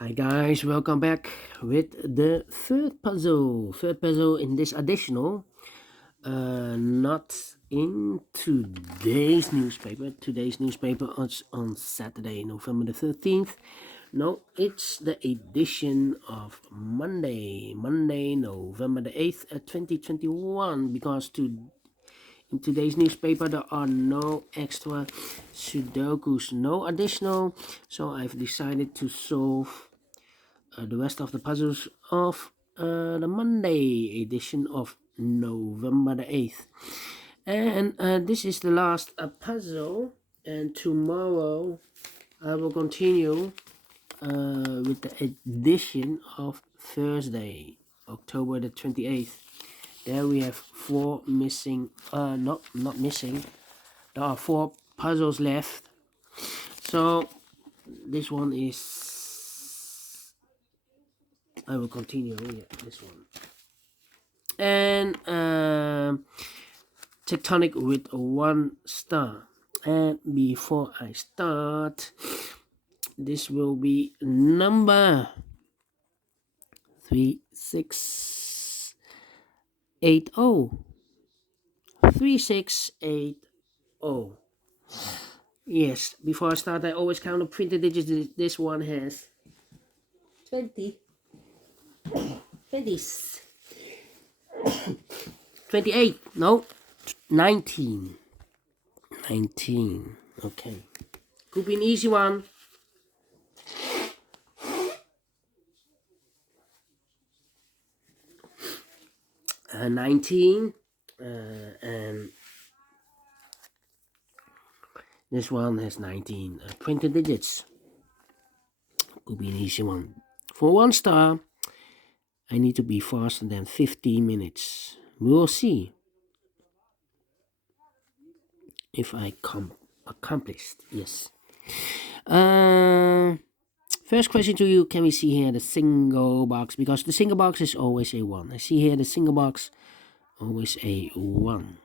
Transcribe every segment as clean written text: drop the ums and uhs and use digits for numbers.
Hi guys, welcome back with the third puzzle. Third puzzle in this additional, not in today's newspaper. Today's newspaper is on Saturday, November the 13th. No, it's the edition of Monday, November the 8th, 2021. Because in today's newspaper there are no extra Sudokus, no additional. So I've decided to solve the rest of the puzzles of the Monday edition of November the 8th. And this is the last puzzle, and tomorrow I will continue with the edition of Thursday, October the 28th. There we have four missing, not missing, there are four puzzles left. So this one is, I will continue, yeah, this one. And Tectonic with 1 star. And before I start, this will be number 3680. 3680. Yes, before I start, I always count the printed digits. This one has 20. 20s. 28. No, 19. 19. Okay. Could be an easy one. 19. And this one has 19 printed digits. Could be an easy one. For 1 star, I need to be faster than 15 minutes. We will see if I accomplished. Yes. First question to you: can we see here the single box? Because the single box is always a 1. I see here the single box, always a 1.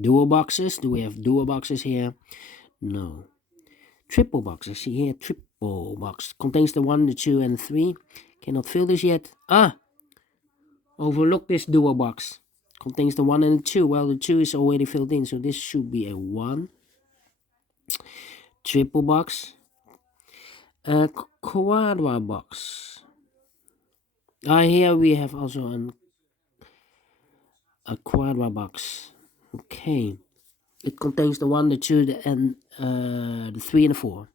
Dual boxes. Do we have dual boxes here? No. Triple box. I see here triple box. Contains the 1, the 2, and the 3. Cannot fill this yet. Overlook this dual box. Contains the 1 and the 2. Well, the 2 is already filled in, so this should be a 1. Triple box. Quadra box. Here we have also a quadra box. Okay. It contains the 1, the 2, and the 3 and the 4.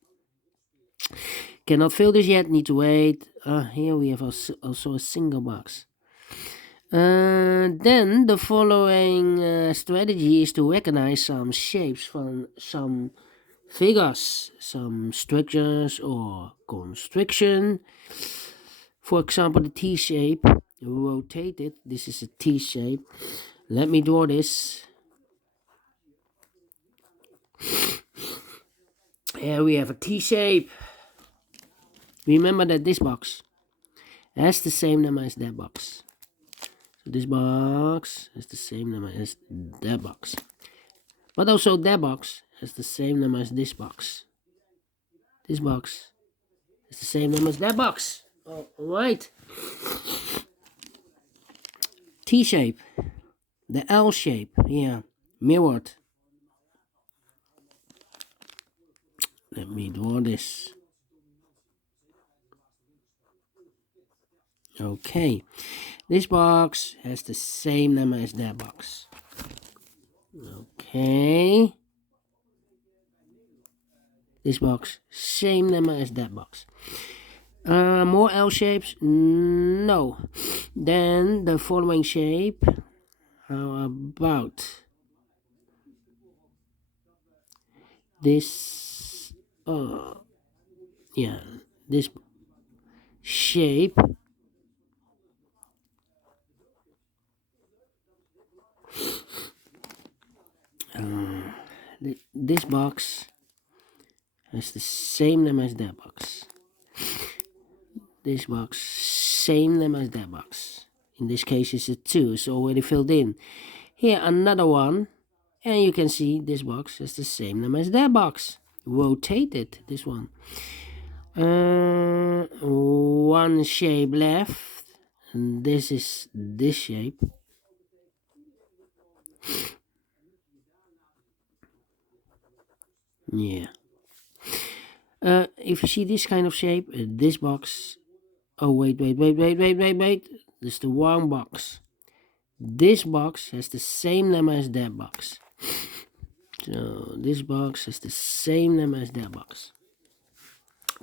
Cannot fill this yet. Need to wait. Here we have also a single box. Then the following strategy is to recognize some shapes from some figures, some structures or constriction. For example, the T shape, rotated. This is a T shape. Let me draw this. Here we have a T shape. Remember that this box has the same number as that box. So this box has the same number as that box. But also that box has the same number as this box. This box has the same number as that box. Alright. T shape. The L shape. Yeah. Mirrored. Let me draw this. Okay. This box has the same number as that box. Okay. This box, same number as that box. More L shapes? No. Then the following shape. How about this? Yeah, this shape. This box has the same number as that box. This box, same number as that box. In this case, it's a 2. It's already filled in. Here, another one. And you can see this box has the same number as that box. Rotated, this one. one shape left, and this is this shape. Yeah. If you see this kind of shape, this box. Oh, wait. This is the wrong box. This box has the same number as that box. So this box has the same number as that box.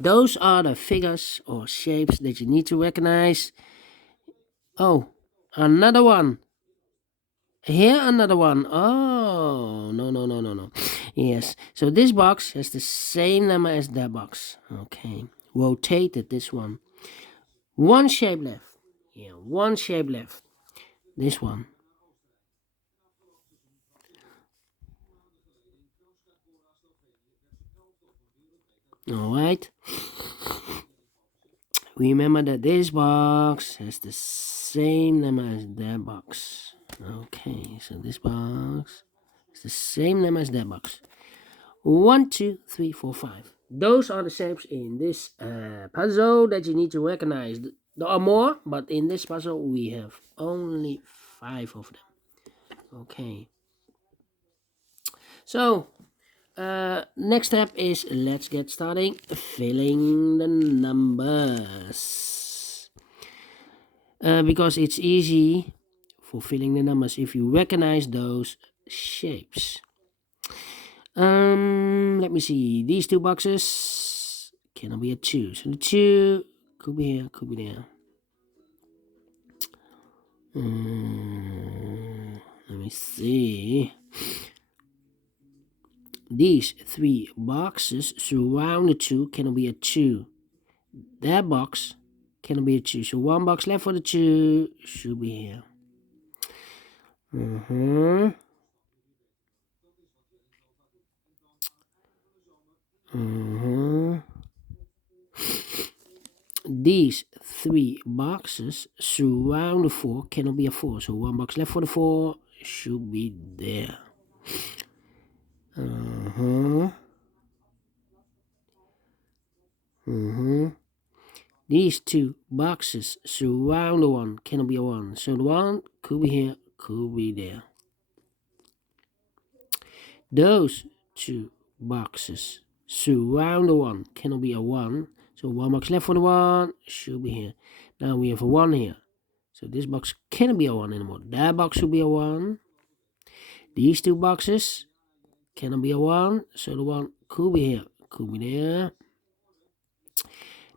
Those are the figures or shapes that you need to recognize. Oh, another one. Here another one. Oh, no. Yes, so this box has the same number as that box. Okay, rotated this one. One shape left. Yeah, one shape left. This one. Alright. Remember that this box has the same number as that box. Okay, so this box is the same number as that box. 1, 2, 3, 4, 5. Those are the shapes in this puzzle that you need to recognize. There are more, but in this puzzle we have only 5 of them. Okay. So, next step is let's get starting filling the numbers. Because it's easy for filling the numbers if you recognize those shapes. Let me see. These two boxes cannot be a 2. So the 2 could be here, could be there. Let me see. These 3 boxes surround the 2 cannot be a 2. That box cannot be a 2. So one box left for the 2 should be here. These 3 boxes surround the 4 cannot be a 4. So one box left for the 4 should be there. These 2 boxes surround the 1 cannot be a 1. So the 1 could be here, could be there. Those 2 boxes surround the 1 cannot be a 1. So one box left for the 1 should be here. Now we have a 1 here. So this box cannot be a 1 anymore. That box should be a 1. These 2 boxes cannot be a 1. So the 1 could be here, could be there.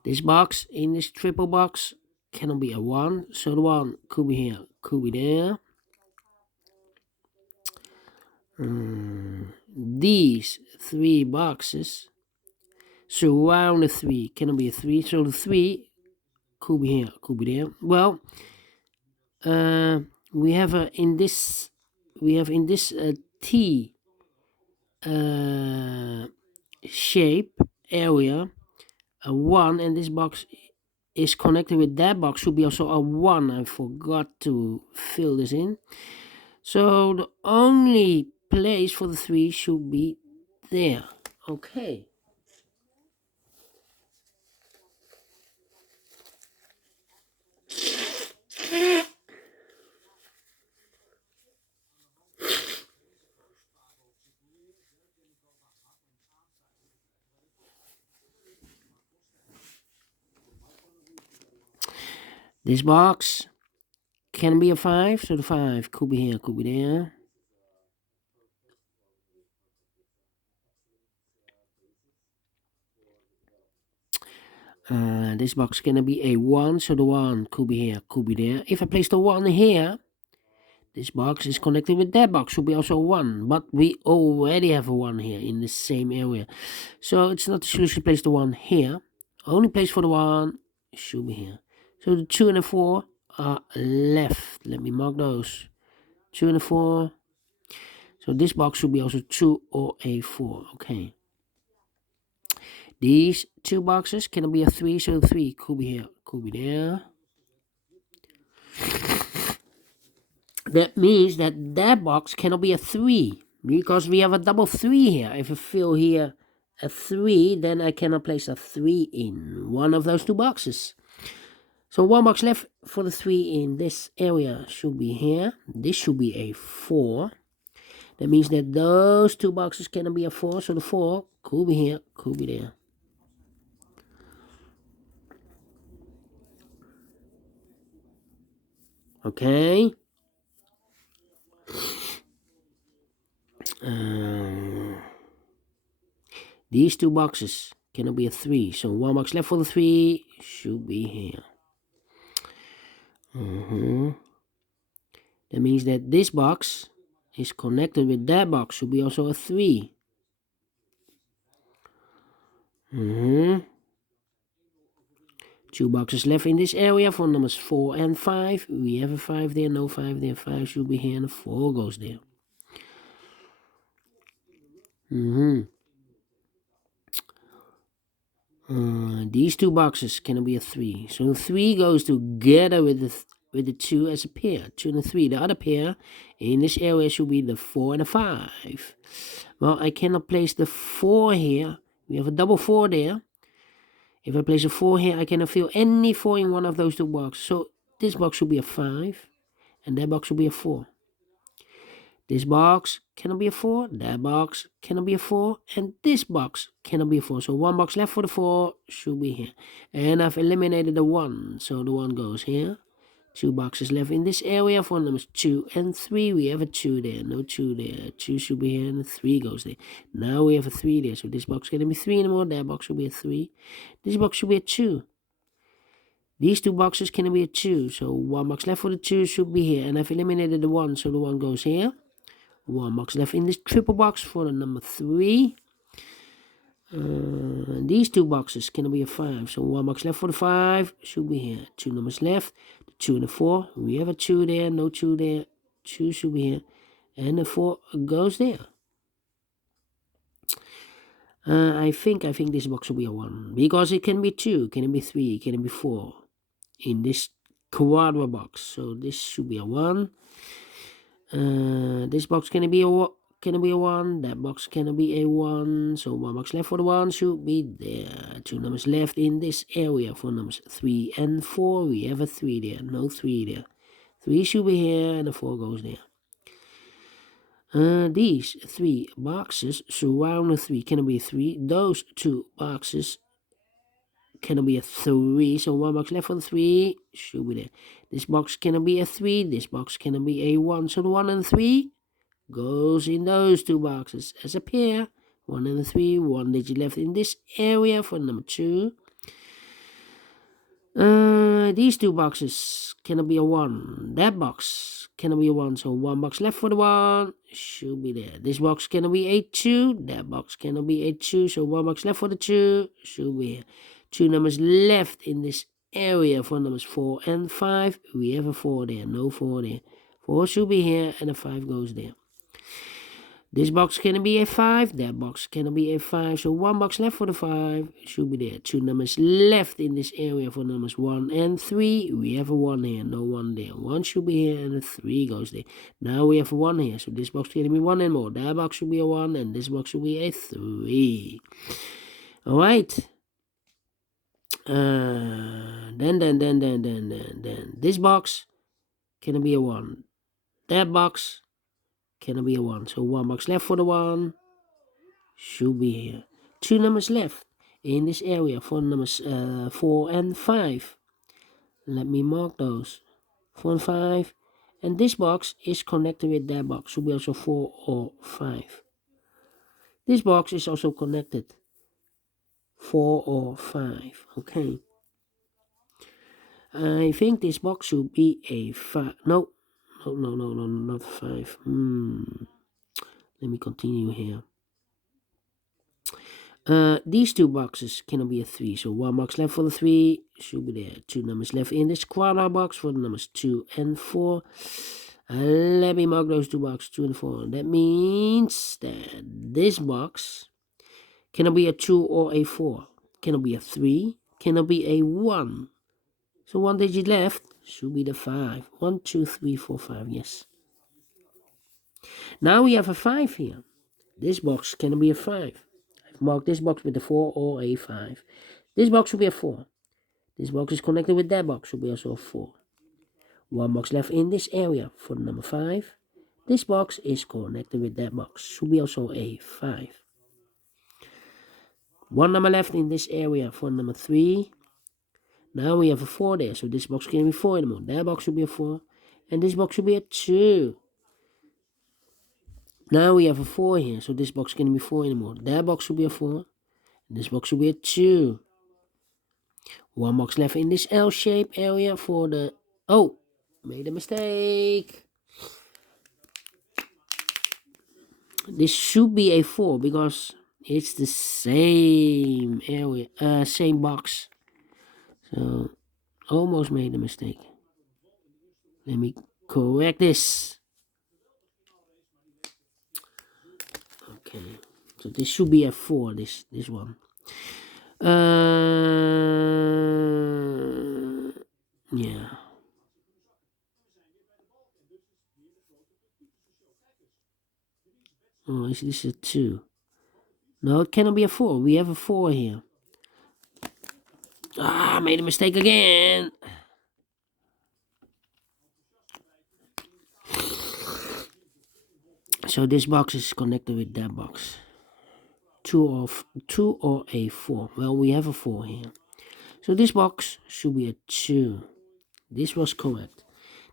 This box in this triple box cannot be a 1. So the 1 could be here, could be there. These 3 boxes surround the 3 cannot be a 3. So the 3 could be here, could be there. Well, we have in this T shape area a 1, and this box is connected with that box should be also a 1. I forgot to fill this in. So the only place for the 3 should be there. Okay. This box can be a 5, so the 5 could be here, could be there. This box can be a 1, so the 1 could be here, could be there. If I place the 1 here, this box is connected with that box, should be also 1. But we already have a 1 here in the same area. So it's not the solution to place the 1 here. Only place for the 1 should be here. So the 2 and the 4 are left. Let me mark those. 2 and a 4. So this box should be also 2 or a 4. Okay. These 2 boxes cannot be a 3, so the 3 could be here, could be there. That means that that box cannot be a 3 because we have a double 3 here. If I fill here a 3, then I cannot place a 3 in one of those 2 boxes. So 1 box left for the 3 in this area should be here. This should be a 4. That means that those 2 boxes cannot be a 4. So the 4 could be here, could be there. Okay. These 2 boxes cannot be a 3. So 1 box left for the 3 should be here. That means that this box is connected with that box. Should be also a 3. 2 boxes left in this area for numbers 4 and 5. We have a 5 there, no 5 there. 5 should be here and a 4 goes there. These 2 boxes cannot be a 3. So 3 goes together with the 2 as a pair. 2 and a 3. The other pair in this area should be the 4 and a 5. Well, I cannot place the 4 here. We have a double 4 there. If I place a 4 here, I cannot fill any 4 in one of those 2 boxes. So this box should be a 5. And that box should be a 4. This box cannot be a 4. That box cannot be a 4. And this box cannot be a 4. So 1 box left for the 4 should be here. And I've eliminated the 1. So the 1 goes here. 2 boxes left in this area for numbers 2 and 3. We have a 2 there. No 2 there. 2 should be here and 3 goes there. Now we have a 3 there. So this box cannot be 3 anymore. That box should be a 3. This box should be a 2. These 2 boxes cannot be a 2. So 1 box left for the 2 should be here. And I've eliminated the 1. So the 1 goes here. 1 box left in this triple box for the number 3. These 2 boxes cannot be a 5. So 1 box left for the 5 should be here. 2 numbers left. The 2 and the 4. We have a 2 there. No 2 there. 2 should be here. And the 4 goes there. I think this box will be a 1. Because it can be 2. Can it be 3? Can it be 4? In this quadra box. So this should be a 1. This box can be a 1. That box cannot be a 1. So 1 box left for the 1 should be there. 2 numbers left in this area for numbers 3 and 4. We have a 3 there. No 3 there. 3 should be here and the 4 goes there. These 3 boxes surround the 3 cannot be a 3. Those 2 boxes cannot be a 3. So 1 box left for the 3 should be there. This box cannot be a 3. This box cannot be a 1. So the 1 and 3 goes in those 2 boxes as a pair. 1 and 3. 1 digit left in this area for number 2. These 2 boxes cannot be a 1. That box cannot be a 1. So 1 box left for the 1 should be there. This box cannot be a 2. That box cannot be a 2. So 1 box left for the 2 should be here. 2 numbers left in this area for numbers 4 and 5. We have a 4 there. No 4 there. 4 should be here and a 5 goes there. This box cannot be a 5. That box cannot be a 5. So 1 box left for the 5 should be there. 2 numbers left in this area for numbers 1 and 3. We have a 1 here. No 1 there. 1 should be here and a 3 goes there. Now we have a 1 here. So this box cannot be 1 and more. That box should be a 1 and this box should be a 3. Alright. Then this box cannot be a 1. That box cannot be a 1. So 1 box left for the 1 should be here. 2 numbers left in this area for numbers 4 and 5. Let me mark those. 4 and 5. And this box is connected with that box. Should be also 4 or 5. This box is also connected. 4 or 5. Okay. I think this box should be a 5. No, not 5. Let me continue here. These 2 boxes cannot be a 3. So 1 box left for the 3 should be there. 2 numbers left in this quadra box for the numbers 2 and 4. Let me mark those 2 boxes, 2 and 4. That means that this box cannot be a 2 or a 4. Cannot be a 3. Cannot be a 1. So 1 digit left should be the 5. 1, 2, 3, 4, 5. Yes. Now we have a 5 here. This box cannot be a 5. I've marked this box with a 4 or a 5. This box will be a 4. This box is connected with that box, should be also a 4. One box left in this area for number 5. This box is connected with that box, should be also a 5. One number left in this area for number 3. Now we have a 4 there, so this box can't be 4 anymore. That box should be a 4. And this box should be a 2. Now we have a 4 here, so this box can't be 4 anymore. That box should be a 4. And this box should be a 2. One box left in this L-shaped area for the... Oh, made a mistake. This should be a 4 because it's the same area, same box. So, almost made a mistake. Let me correct this. Okay, so this should be a 4, this one. Yeah. Oh, is this a 2? No, it cannot be a 4. We have a 4 here. Ah, made a mistake again. So this box is connected with that box. 2 or a 4. Well, we have a 4 here. So this box should be a 2. This was correct.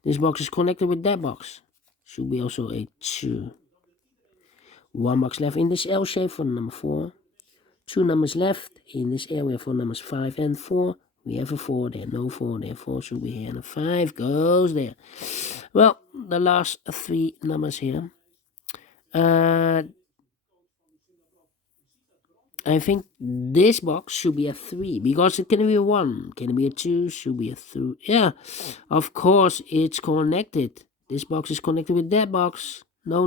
This box is connected with that box. Should be also a 2. One box left in this L shape for number 4. 2 numbers left in this area for numbers 5 and 4. We have a 4 there, no 4 there. 4 should be here, and a 5 goes there. Well, the last 3 numbers here. I think this box should be a 3 because it can be a 1. Can it be a 2? Should be a 3. Yeah, of course it's connected. This box is connected with that box. No.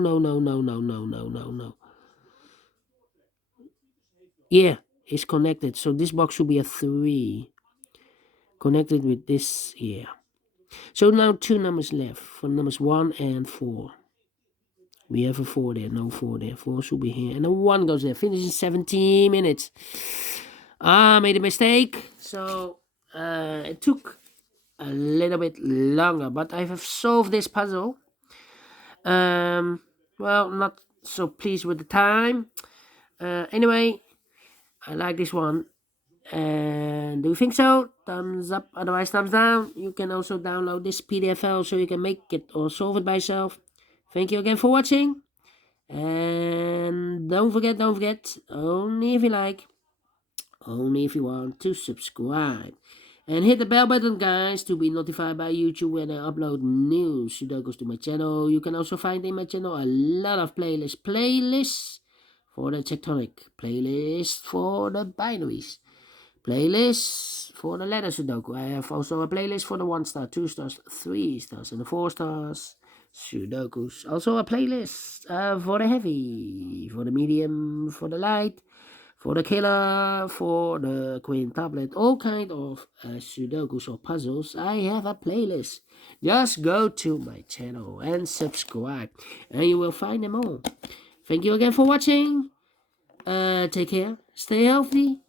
Yeah, it's connected. So this box should be a 3. Connected with this here. So now 2 numbers left for numbers 1 and 4. We have a 4 there, no 4 there. 4 should be here. And a 1 goes there. Finish in 17 minutes. Made a mistake. So it took a little bit longer. But I have solved this puzzle. Well, not so pleased with the time. Anyway, I like this one. And do you think so? Thumbs up, otherwise thumbs down. You can also download this PDF file so you can make it or solve it by yourself. Thank you again for watching. And don't forget, only if you like, only if you want to subscribe. And hit the bell button, guys, to be notified by YouTube when I upload new Sudokus to my channel. You can also find in my channel a lot of playlists for the Tectonic, playlists for the binaries, playlists for the letter Sudoku. I have also a playlist for the 1 star, 2 stars, 3 stars, and the 4 stars Sudokus. Also a playlist for the heavy, for the medium, for the light, for the killer, for the quintuplet, all kind of Sudokus or puzzles. I have a playlist. Just go to my channel and subscribe, and you will find them all. Thank you again for watching. Take care, stay healthy,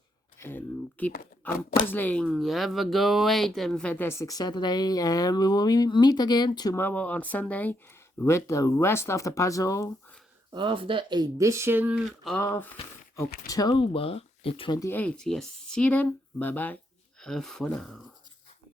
and keep on puzzling. Have a great and fantastic Saturday, and we will meet again tomorrow on Sunday with the rest of the puzzle of the edition of October the 28th. Yes, see you then. Bye bye for now.